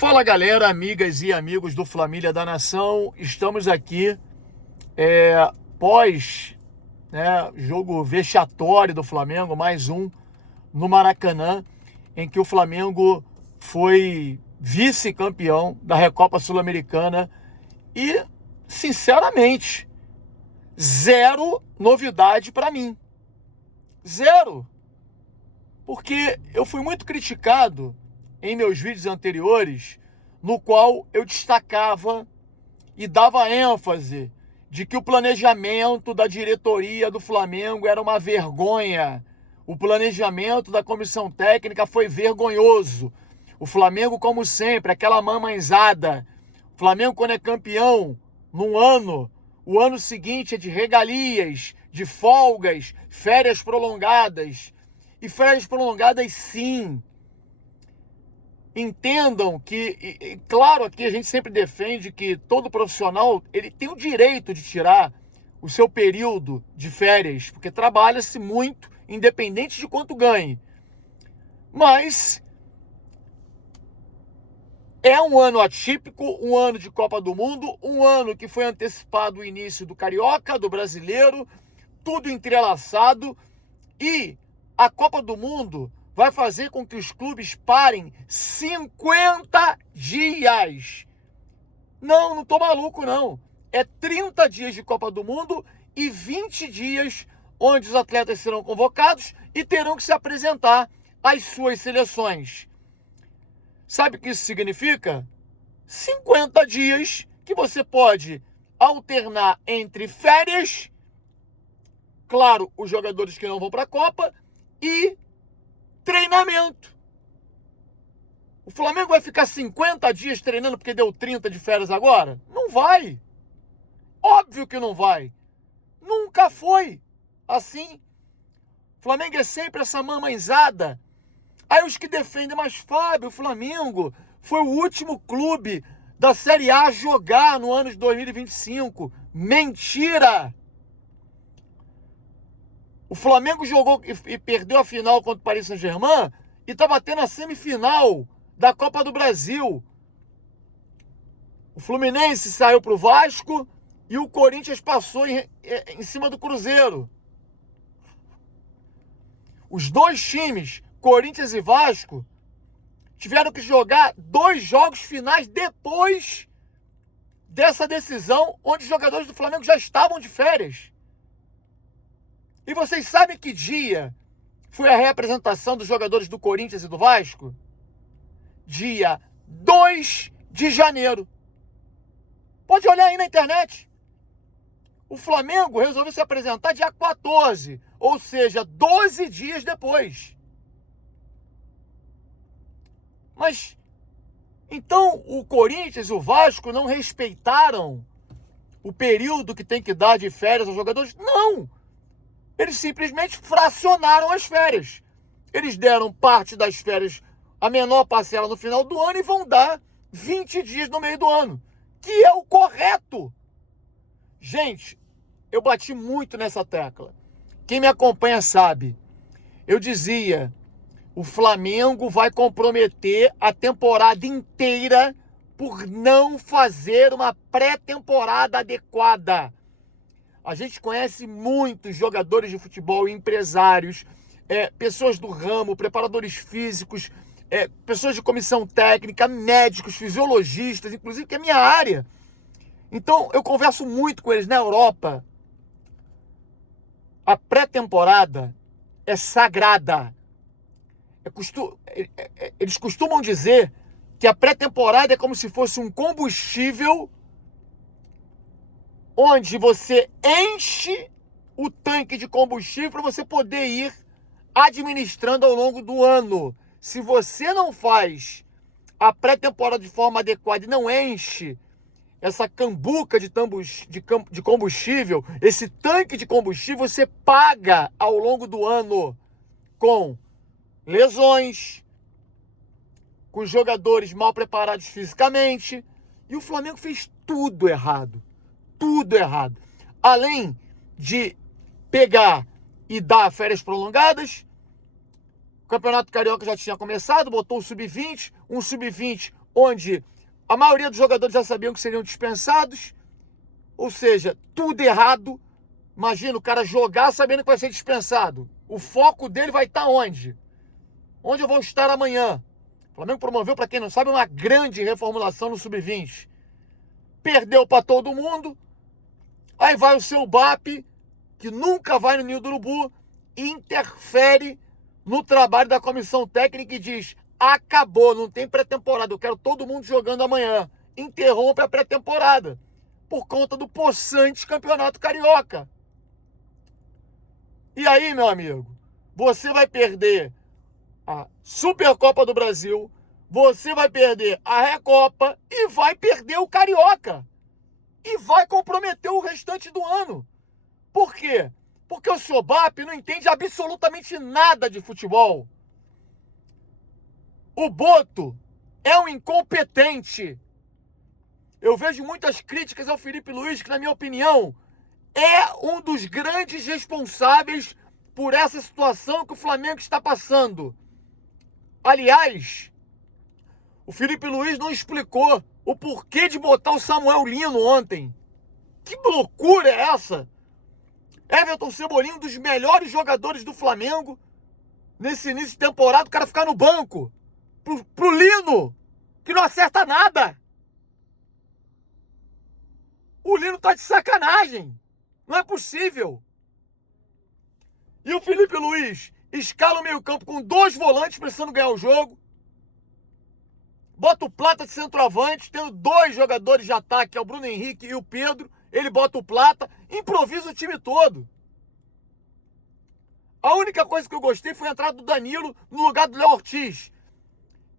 Fala galera, amigas e amigos do Flamília da Nação, estamos aqui pós jogo vexatório do Flamengo, mais um no Maracanã, em que o Flamengo foi vice-campeão da Recopa Sul-Americana e, sinceramente, zero novidade para mim. Zero. Porque eu fui muito criticado em meus vídeos anteriores, no qual eu destacava e dava ênfase de que o planejamento da diretoria do Flamengo era uma vergonha. O planejamento da comissão técnica foi vergonhoso. O Flamengo, como sempre, aquela mamãezada. O Flamengo, quando é campeão num ano, o ano seguinte é de regalias, de folgas, férias prolongadas. E férias prolongadas, sim. Entendam que, claro, aqui a gente sempre defende que todo profissional ele tem o direito de tirar o seu período de férias, porque trabalha-se muito, independente de quanto ganhe. Mas é um ano atípico, um ano de Copa do Mundo, um ano que foi antecipado o início do Carioca, do Brasileiro, tudo entrelaçado, e a Copa do Mundo vai fazer com que os clubes parem 50 dias. Não tô maluco, não. É 30 dias de Copa do Mundo e 20 dias onde os atletas serão convocados e terão que se apresentar às suas seleções. Sabe o que isso significa? 50 dias que você pode alternar entre férias, claro, os jogadores que não vão para a Copa, e treinamento. O Flamengo vai ficar 50 dias treinando porque deu 30 de férias agora? Não vai. Óbvio que não vai. Nunca foi assim. O Flamengo é sempre essa mamãezada. Aí os que defendem, mas Fábio, o Flamengo foi o último clube da Série A a jogar no ano de 2025. Mentira! O Flamengo jogou e perdeu a final contra o Paris Saint-Germain e está batendo a semifinal da Copa do Brasil. O Fluminense saiu para o Vasco e o Corinthians passou em cima do Cruzeiro. Os dois times, Corinthians e Vasco, tiveram que jogar 2 jogos finais depois dessa decisão, onde os jogadores do Flamengo já estavam de férias. E vocês sabem que dia foi a reapresentação dos jogadores do Corinthians e do Vasco? Dia 2 de janeiro. Pode olhar aí na internet. O Flamengo resolveu se apresentar dia 14, ou seja, 12 dias depois. Mas, então, o Corinthians e o Vasco não respeitaram o período que tem que dar de férias aos jogadores? Não! Eles simplesmente fracionaram as férias. Eles deram parte das férias, a menor parcela no final do ano, e vão dar 20 dias no meio do ano, que é o correto. Gente, eu bati muito nessa tecla. Quem me acompanha sabe. Eu dizia, o Flamengo vai comprometer a temporada inteira por não fazer uma pré-temporada adequada. A gente conhece muitos jogadores de futebol, empresários, pessoas do ramo, preparadores físicos, pessoas de comissão técnica, médicos, fisiologistas, inclusive que é a minha área. Então, eu converso muito com eles na Europa. A pré-temporada é sagrada. Eles costumam dizer que a pré-temporada é como se fosse um combustível onde você enche o tanque de combustível para você poder ir administrando ao longo do ano. Se você não faz a pré-temporada de forma adequada e não enche essa cambuca de combustível, esse tanque de combustível, você paga ao longo do ano com lesões, com jogadores mal preparados fisicamente. E o Flamengo fez tudo errado. Tudo errado. Além de pegar e dar férias prolongadas, o Campeonato Carioca já tinha começado, botou o Sub-20, um Sub-20 onde a maioria dos jogadores já sabiam que seriam dispensados, ou seja, tudo errado. Imagina o cara jogar sabendo que vai ser dispensado. O foco dele vai estar onde? Onde eu vou estar amanhã? O Flamengo promoveu, para quem não sabe, uma grande reformulação no Sub-20. Perdeu para todo mundo. Aí vai o seu BAP, que nunca vai no Ninho do Urubu, e interfere no trabalho da comissão técnica e diz: acabou, não tem pré-temporada, eu quero todo mundo jogando amanhã. Interrompe a pré-temporada por conta do possante Campeonato Carioca. E aí, meu amigo, você vai perder a Supercopa do Brasil, você vai perder a Recopa e vai perder o Carioca. E vai comprometer o restante do ano. Por quê? Porque o seu BAP não entende absolutamente nada de futebol. O Boto é um incompetente. Eu vejo muitas críticas ao Felipe Luiz, que, na minha opinião, é um dos grandes responsáveis por essa situação que o Flamengo está passando. Aliás, o Felipe Luiz não explicou o porquê de botar o Samuel Lino ontem. Que loucura é essa? Everton Cebolinha, um dos melhores jogadores do Flamengo, nesse início de temporada, o cara ficar no banco. Pro Lino, que não acerta nada. O Lino tá de sacanagem. Não é possível. E o Felipe Luiz escala o meio-campo com 2 volantes precisando ganhar o jogo. Bota o Plata de centroavante, tendo 2 jogadores de ataque, que é o Bruno Henrique e o Pedro. Ele bota o Plata, improvisa o time todo. A única coisa que eu gostei foi a entrada do Danilo no lugar do Léo Ortiz,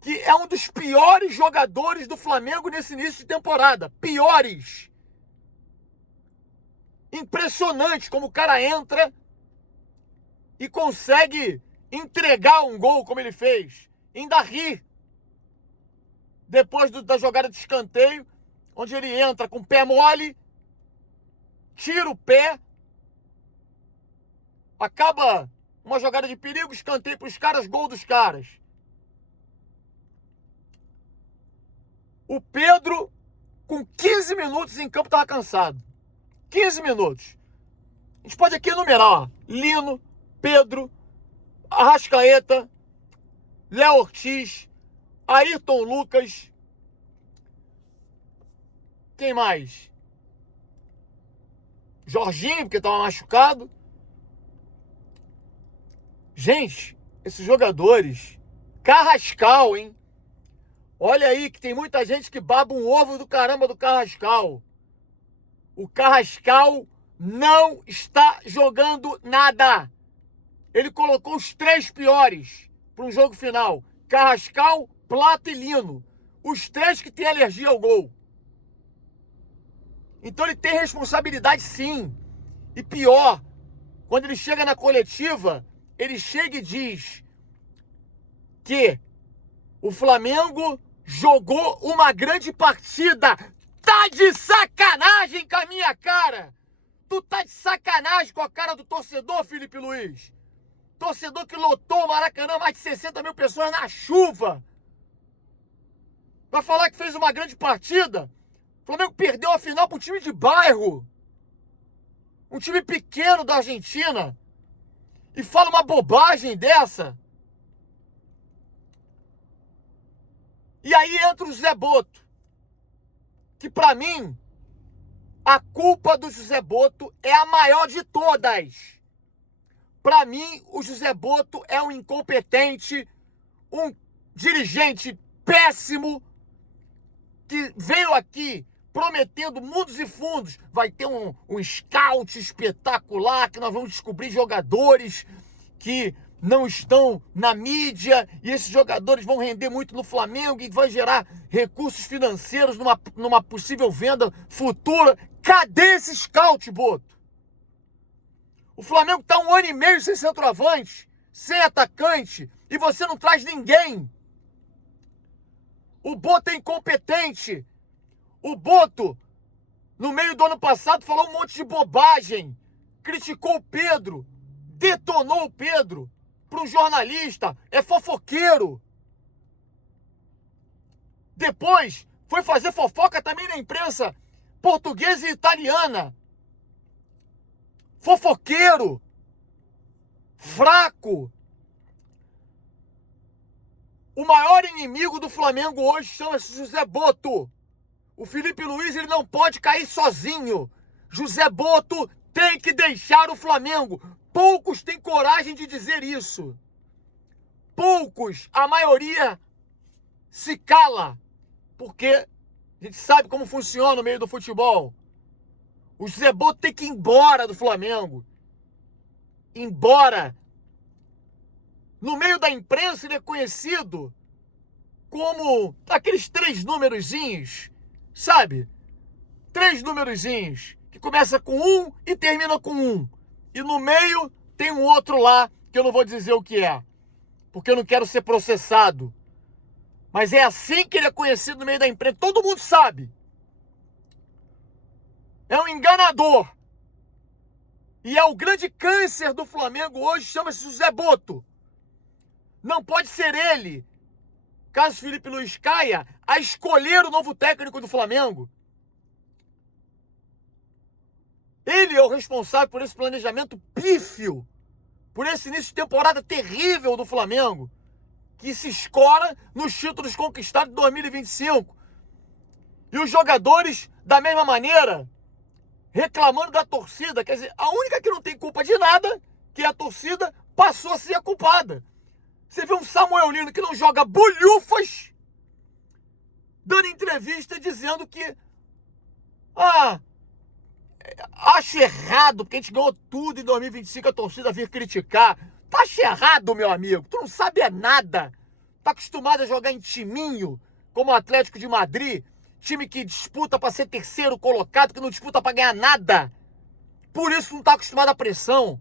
que é um dos piores jogadores do Flamengo nesse início de temporada. Piores. Impressionante como o cara entra e consegue entregar um gol como ele fez. Ainda ri. Depois da jogada de escanteio, onde ele entra com o pé mole, tira o pé, acaba uma jogada de perigo, escanteio para os caras, gol dos caras. O Pedro, com 15 minutos em campo, estava cansado. 15 minutos. A gente pode aqui enumerar, ó. Lino, Pedro, Arrascaeta, Léo Ortiz, Ayrton Lucas. Quem mais? Jorginho, porque estava machucado. Gente, esses jogadores. Carrascal, hein? Olha aí que tem muita gente que baba um ovo do caramba do Carrascal. O Carrascal não está jogando nada. Ele colocou os 3 piores para um jogo final. Carrascal, Plata e Lino. Os 3 que têm alergia ao gol. Então ele tem responsabilidade, sim. E pior, quando ele chega na coletiva, ele chega e diz que o Flamengo jogou uma grande partida. Tá de sacanagem com a minha cara! Tu tá de sacanagem com a cara do torcedor, Felipe Luiz? Torcedor que lotou o Maracanã, mais de 60 mil pessoas na chuva. Vai falar que fez uma grande partida? O Flamengo perdeu a final para um time de bairro. Um time pequeno da Argentina. E fala uma bobagem dessa. E aí entra o José Boto. Que pra mim, a culpa do José Boto é a maior de todas. Pra mim, o José Boto é um incompetente, um dirigente péssimo, que veio aqui prometendo mundos e fundos. Vai ter um scout espetacular, que nós vamos descobrir jogadores que não estão na mídia, e esses jogadores vão render muito no Flamengo e vai gerar recursos financeiros numa possível venda futura. Cadê esse scout, Boto? O Flamengo está 1 ano e meio sem centroavante, sem atacante, e você não traz ninguém. O Boto é incompetente. O Boto, no meio do ano passado, falou um monte de bobagem. Criticou o Pedro, detonou o Pedro para um jornalista. É fofoqueiro. Depois foi fazer fofoca também na imprensa portuguesa e italiana. Fofoqueiro. Fraco. O maior inimigo do Flamengo hoje chama-se José Boto. O Felipe Luiz, ele não pode cair sozinho. José Boto tem que deixar o Flamengo. Poucos têm coragem de dizer isso. Poucos, a maioria se cala. Porque a gente sabe como funciona no meio do futebol. O José Boto tem que ir embora do Flamengo. Embora. No meio da imprensa ele é conhecido como aqueles 3 numerozinhos, sabe? 3 numerozinhos, que começa com 1 e termina com 1. E no meio tem um outro lá, que eu não vou dizer o que é, porque eu não quero ser processado. Mas é assim que ele é conhecido no meio da imprensa, todo mundo sabe. É um enganador. E é o grande câncer do Flamengo hoje, chama-se José Boto. Não pode ser ele, caso Felipe Luiz caia, a escolher o novo técnico do Flamengo. Ele é o responsável por esse planejamento pífio, por esse início de temporada terrível do Flamengo, que se escora nos títulos conquistados em 2025. E os jogadores, da mesma maneira, reclamando da torcida. Quer dizer, a única que não tem culpa de nada, que é a torcida, passou a ser a culpada. Você vê um Samuel Lino que não joga bolhufas, dando entrevista dizendo que acho errado, porque a gente ganhou tudo em 2025, a torcida vir criticar. Tu acha errado, meu amigo? Tu não sabe é nada. Tá acostumado a jogar em timinho, como o Atlético de Madrid, time que disputa para ser terceiro colocado, que não disputa para ganhar nada. Por isso não tá acostumado à pressão.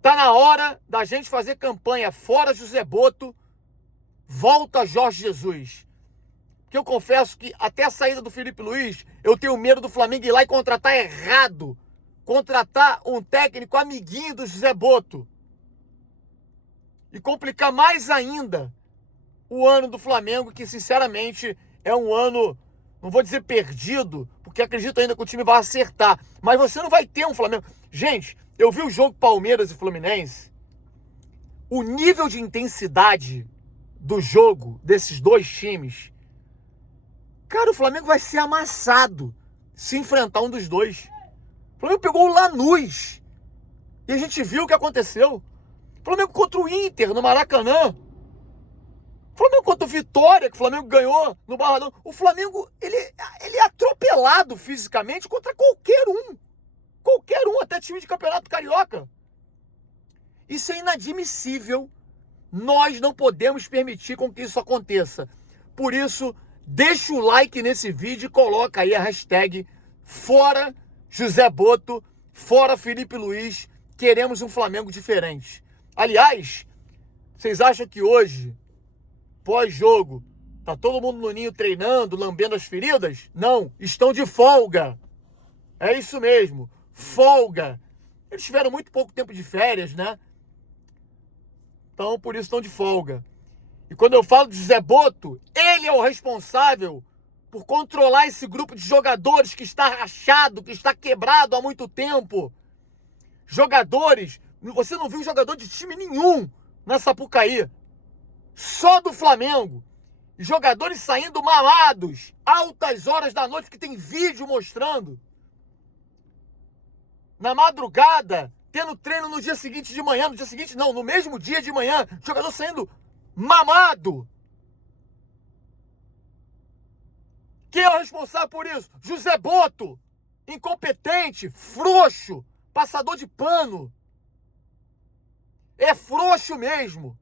Tá na hora da gente fazer campanha fora José Boto, volta Jorge Jesus. Que eu confesso que até a saída do Felipe Luiz, eu tenho medo do Flamengo ir lá e contratar errado. Contratar um técnico amiguinho do José Boto. E complicar mais ainda o ano do Flamengo, que sinceramente é um ano, não vou dizer perdido, porque acredito ainda que o time vai acertar. Mas você não vai ter um Flamengo. Gente, eu vi o jogo Palmeiras e Fluminense. O nível de intensidade do jogo desses dois times. Cara, o Flamengo vai ser amassado se enfrentar um dos dois. O Flamengo pegou o Lanús. E a gente viu o que aconteceu. O Flamengo contra o Inter no Maracanã. O Flamengo contra o Vitória, que o Flamengo ganhou no Barradão. O Flamengo, ele é atropelado fisicamente contra qualquer um. Qualquer um, até time de campeonato carioca. Isso é inadmissível. Nós não podemos permitir com que isso aconteça. Por isso, deixa o like nesse vídeo e coloca aí a hashtag fora José Boto, fora Felipe Luiz, queremos um Flamengo diferente. Aliás, vocês acham que hoje, pós-jogo, tá todo mundo no ninho treinando, lambendo as feridas? Não, estão de folga. É isso mesmo, folga. Eles tiveram muito pouco tempo de férias, né? Então, por isso estão de folga. E quando eu falo de José Boto, ele é o responsável por controlar esse grupo de jogadores que está rachado, que está quebrado há muito tempo. Jogadores, você não viu jogador de time nenhum na Sapucaí. Só do Flamengo. Jogadores saindo mamados, altas horas da noite, que tem vídeo mostrando. Na madrugada, tendo treino no dia seguinte de manhã, no dia seguinte não, no mesmo dia de manhã, jogador saindo mamado. Quem é o responsável por isso? José Boto, incompetente, frouxo, passador de pano. É frouxo mesmo.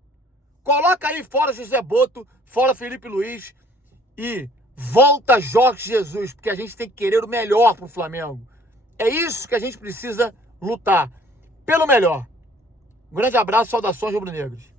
Coloca aí fora José Boto, fora Felipe Luiz e volta Jorge Jesus, porque a gente tem que querer o melhor pro Flamengo. É isso que a gente precisa lutar, pelo melhor. Um grande abraço, saudações rubro-negros.